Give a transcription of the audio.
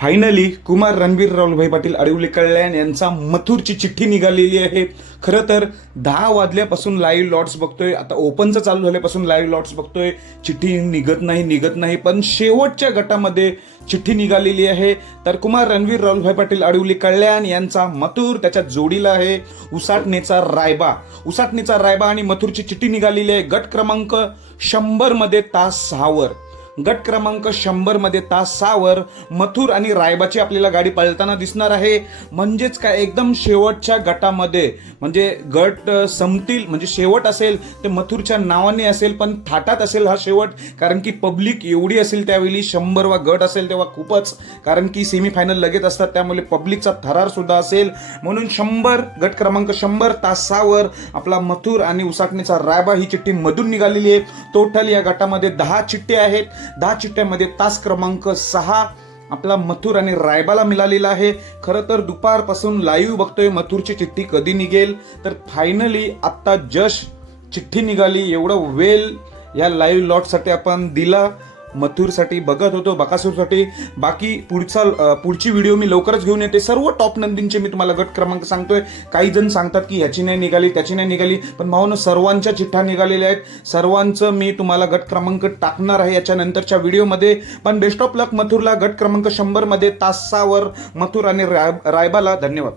Finally Kumar Ranveer Rahulbhai Patil अडवली कल्याण यांचा मथुरची चिठ्ठी निघालेली आहे. खरं तर 10 वाजल्यापासून लाईव्ह लॉट्स बघतोय, आता ओपनचं चालू झाल्यापासून लाईव्ह लॉट्स बघतोय. चिठ्ठी निघत नाही पण शेवटच्या गटामध्ये चिठ्ठी निघालेली आहे. तर कुमार रणवीर राहुलभाई पाटील अडवली कल्याण यांचा मथुर, त्याच्या जोडीला आहे उसाटणेचा रायबा आणि मथुरची चिठ्ठी निघालेली आहे. गट क्रमांक 100 मध्ये तास 6 मध्ये तास 6 मथुर आणि रायबाची आपल्याला गाडी पळताना दिसणार आहे. म्हणजेच काय, एकदम शेवटच्या गटामध्ये, म्हणजे गट संपतील, म्हणजे शेवट असेल ते मथुरच्या नावाने असेल, पण थाटात असेल हा शेवट. कारण की पब्लिक एवढी असेल त्यावेळी, 100वा गट असेल तेव्हा खूपच, कारण की सेमीफायनल लगेच असतात, त्यामुळे पब्लिकचा थरार सुद्धा असेल. म्हणून 100 गट क्रमांक 100 तास 6 आपला मथुर आणि उसाटणेचा रायबा ही चिठ्ठी मधून निघालेली आहे. टोटल या गटामध्ये 10 चिठ्ठ्या आहेत. 10 चिठ्ठ्यामध्ये तास क्रमांक 6 आपला मथुर आणि रायबाला मिळालेला आहे. खरं तर दुपारपासून लाईव्ह बघतोय मथुरची चिठ्ठी कधी निघेल, तर फायनली आत्ता जस्ट चिठ्ठी निघाली. एवढं वेल या लाईव्ह लॉटसाठी आपण दिला. मथुरसाठी बघत होतो, बकासूरसाठी. बाकी पुढची व्हिडिओ मी लवकरच घेऊन येते. सर्व टॉप नंदींचे मी तुम्हाला गट क्रमांक सांगतोय. काही जण सांगतात की ह्याची नाही निघाली, त्याची नाही निघाली, पण भावानं सर्वांच्या चिठ्ठ्या निघालेल्या आहेत. सर्वांचं मी तुम्हाला गट क्रमांक टाकणार आहे याच्या नंतरच्या व्हिडिओमध्ये. पण बेस्ट ऑफ लक मथुरला. गट क्रमांक 100 मध्ये तास 6 मथुर आणि रायबाला. धन्यवाद.